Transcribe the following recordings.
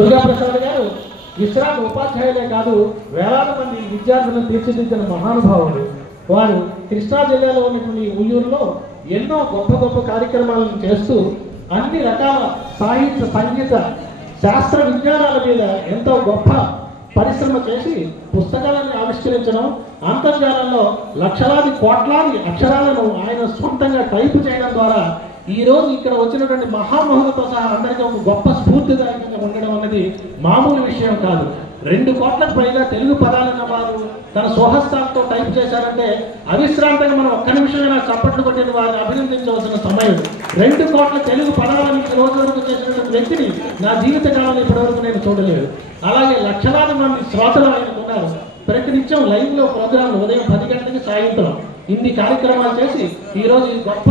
దుర్గాప్రసాద్ గారు విశ్రాంత ఉపాధ్యాయులే కాదు వేలాది మంది విద్యార్థులను తీర్చిదిద్దిన మహానుభావుడు. వారు కృష్ణా జిల్లాలో ఉన్నటువంటి ఉయ్యూరులో ఎన్నో గొప్ప గొప్ప కార్యక్రమాలను చేస్తూ అన్ని రకాల సాహిత్య సంగీత శాస్త్ర విజ్ఞానాల మీద ఎంతో గొప్ప పరిశ్రమ చేసి పుస్తకాలను ఆవిష్కరించడం, అంతర్జాలంలో లక్షలాది కోట్లాది అక్షరాలను ఆయన సొంతంగా టైప్ చేయడం ద్వారా ఈ రోజు ఇక్కడ వచ్చినటువంటి మహామహులతో సహా అందరికీ ఒక గొప్ప స్ఫూర్తిదాయకంగా ఉండడం అనేది మామూలు విషయం కాదు. 2 కోట్లకు పైగా తెలుగు పదాలను వారు తన స్వహస్తాలతో టైప్ చేశారంటే అవిశ్రాంతంగా మనం ఒక్క నిమిషమైనా చప్పట్లు కొట్టిన వారిని అభినందించవలసిన సమయం. 2 కోట్ల తెలుగు పదాలను ఈ రోజు వరకు చేసినటువంటి వ్యక్తిని నా జీవిత కాలంలో ఇప్పటివరకు నేను చూడలేదు. అలాగే లక్షలాది మంది శ్రోతలు ఆయనకు ఉన్నారు. ప్రతినిత్యం లైవ్లో ప్రోగ్రాంలు ఉదయం 10 గంటలకి సాయంత్రం ఇన్ని కార్యక్రమాలు చేసి ఈరోజు ఈ గొప్ప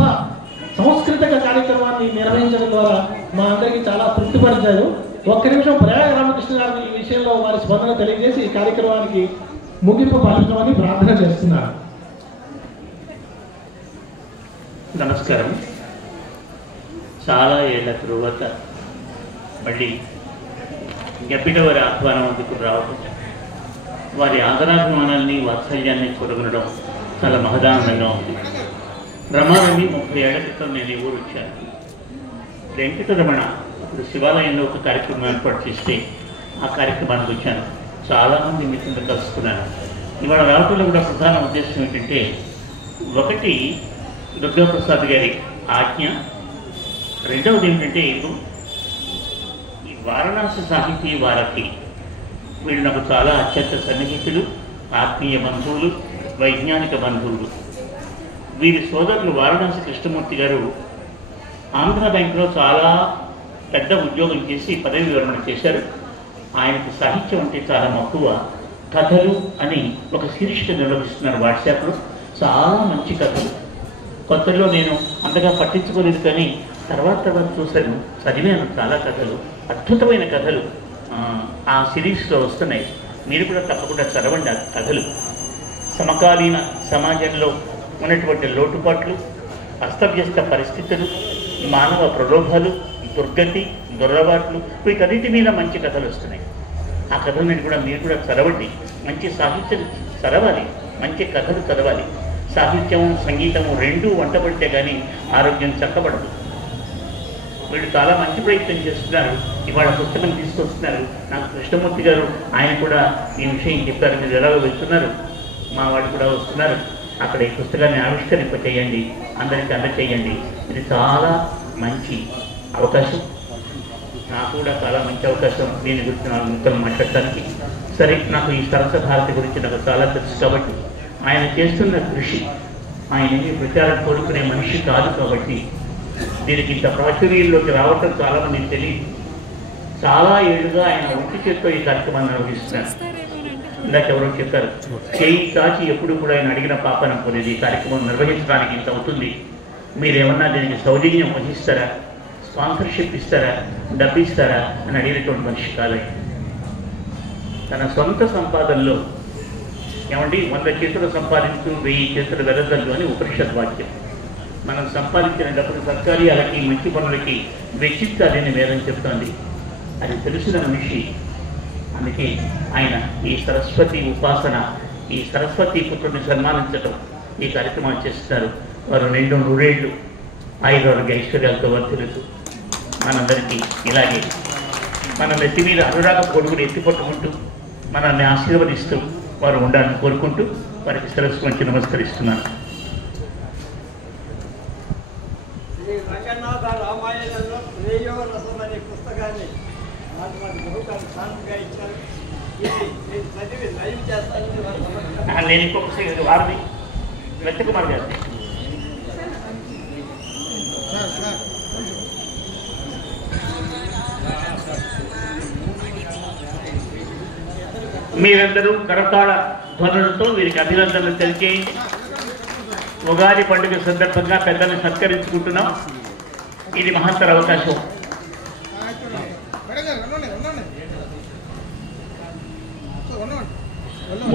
సాంస్కృతిక కార్యక్రమాన్ని నిర్వహించడం ద్వారా మా అందరికీ చాలా తృప్తిపరిచారు. ఒక్క నిమిషం ప్రయాగ రామకృష్ణ గారిని ఈ విషయంలో వారి స్పందన తెలియజేసి ఈ కార్యక్రమానికి ముగింపు పలకమని ప్రార్థన చేస్తున్నారు. నమస్కారం. చాలా ఏళ్ల తరువాత మళ్ళీ గబ్బిట వారి ఆహ్వానం అందుకు రావడం, వారి ఆదరాభిమానాన్ని వాత్సల్యాన్ని కొనుగొనడం చాలా మహదానందంగా ఉంది. రమారమి 30 ఏళ్ల క్రితం నేను ఈ ఊరు వచ్చాను. వెంకటరమణ ఇప్పుడు శివాలయంలో ఒక కార్యక్రమం ఏర్పాటు చేస్తే ఆ కార్యక్రమానికి వచ్చాను. చాలామంది మిత్రులు కలుసుకున్నాను. ఇవాళ రావటంలో కూడా ప్రధాన ఉద్దేశం ఏంటంటే, ఒకటి దుర్గాప్రసాద్ గారి ఆజ్ఞ, రెండవది ఏమిటంటే ఈ వారణాసి సాహితీ వారకి వీళ్ళు నాకు చాలా అత్యంత సన్నిహితులు, ఆత్మీయ బంధువులు, వైజ్ఞానిక బంధువులు. వీరి సోదరులు వారణాసి కృష్ణమూర్తి గారు ఆంధ్ర బ్యాంకులో చాలా పెద్ద ఉద్యోగం చేసి పదవి విరమణ చేశారు. ఆయనకు సాహిత్యం అంటే చాలా మక్కువ. కథలు అని ఒక శీర్షిక నిర్వహిస్తున్నారు వాట్సాప్లో. చాలా మంచి కథలు. కొత్తలో నేను అంతగా పట్టించుకోలేదు, కానీ తర్వాత చూశాను, చదివాను. చాలా కథలు, అద్భుతమైన కథలు ఆ సిరీస్లో వస్తున్నాయి. మీరు కూడా తప్పకుండా చదవండి ఆ కథలు. సమకాలీన సమాజంలో ఉన్నటువంటి లోటుపాట్లు, అస్తవ్యస్త పరిస్థితులు, మానవ ప్రలోభాలు, దుర్గతి, దురలవాట్లు, వీటన్నిటి మీద మంచి కథలు వస్తున్నాయి. ఆ కథలన్నిటి కూడా మీరు కూడా చదవండి. మంచి సాహిత్యం చదవాలి, మంచి కథలు చదవాలి. సాహిత్యం సంగీతము రెండూ వంటపడితే కానీ ఆరోగ్యం చక్కబడదు. వీళ్ళు చాలా మంచి ప్రయత్నం చేస్తున్నారు. ఇవాళ పుస్తకం తీసుకొస్తున్నారు. నాకు కృష్ణమూర్తి గారు ఆయన కూడా ఈ విషయం చెప్పారు. మీరు ఎలాగో వెళ్తున్నారు, మా వాళ్ళు కూడా వస్తున్నారు, అక్కడ ఈ పుస్తకాన్ని ఆవిష్కరింప చేయండి, అందరికీ అందచేయండి. ఇది చాలా మంచి అవకాశం. నాకు కూడా చాలా మంచి అవకాశం దీని గురించి 4 ముక్కలు మాట్లాడటానికి. సరే, నాకు ఈ సరస భారతి గురించి నాకు చాలా తెలుసు కాబట్టి, ఆయన చేస్తున్న కృషి, ఆయన ఏమి ప్రచారం కోరుకునే మనిషి కాదు కాబట్టి దీనికి ఇంత ప్రాచుర్యంలోకి రావటం చాలామందికి తెలియదు. చాలా ఏళ్ళుగా ఆయన ఒంటి చేత్తో ఈ కార్యక్రమాన్ని నిర్వహిస్తున్నారు. ఇందాక ఎవరో చెప్పారు, చేయి చాచి ఎప్పుడు కూడా ఆయన అడిగిన పాపన పోలేదు. ఈ కార్యక్రమం నిర్వహించడానికి ఇంత అవుతుంది, మీరేమన్నా దీనికి సౌజన్యం వహిస్తారా, స్పాన్సర్షిప్ ఇస్తారా, డబ్బు ఇస్తారా అని అడిగినటువంటి మనిషి కాదు. తన సొంత సంపాదనలో ఏమండి 100 చేతులు సంపాదించు 1000 చేతులు వెరదల్లు అని ఉపనిషత్ వాక్యం. మనం సంపాదించిన డబ్బులు సత్కార్యాలకి, మంచి పనులకి వెచ్చిస్తారని వేదం చెప్తోంది. అది తెలిసిన మనిషి. అందుకే ఆయన ఈ సరస్వతి ఉపాసన, ఈ సరస్వతి పుత్రుడిని సన్మానించడం ఈ కార్యక్రమాలు చేస్తున్నారు. వారు 2 నూరేళ్లు ఆయుర్వేద ఐశ్వర్యాలతో వర్తిల్లుతూ మనందరికీ ఇలాగే మన నెత్తి మీద అనురాగ కొడుకుని ఎత్తిపట్టుకుంటూ మనల్ని ఆశీర్వదిస్తూ వారు ఉండాలని కోరుకుంటూ వారికి శిరస్సు వంచి నమస్కరిస్తున్నాను. నేను ఇంకొక వారిని వెత్తకుమార్ గారిని మీరందరూ కరతాళ ధ్వనులతో వీరికి అభినందనలు తెలియజేయండి. ఉగాది పండుగ సందర్భంగా పెద్దల్ని సత్కరించుకుంటున్నాం. ఇది మహత్తర అవకాశం.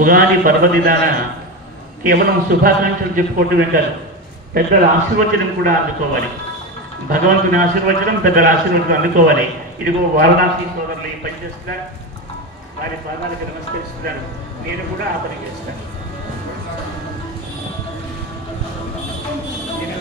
ఉగాది పర్వదినాన కేవలం శుభాకాంక్షలు చెప్పుకోవటమే కాదు, పెద్దల ఆశీర్వచనం కూడా అందుకోవాలి. భగవంతుని ఆశీర్వచనం, పెద్దల ఆశీర్వచనం అందుకోవాలి. ఇదిగో వారణాసి సోదరులు ఈ పని చేస్తున్నారు, వారి పాదాలకు నమస్కరిస్తున్నారు. నేను కూడా ఆ పని చేస్తాను. నేను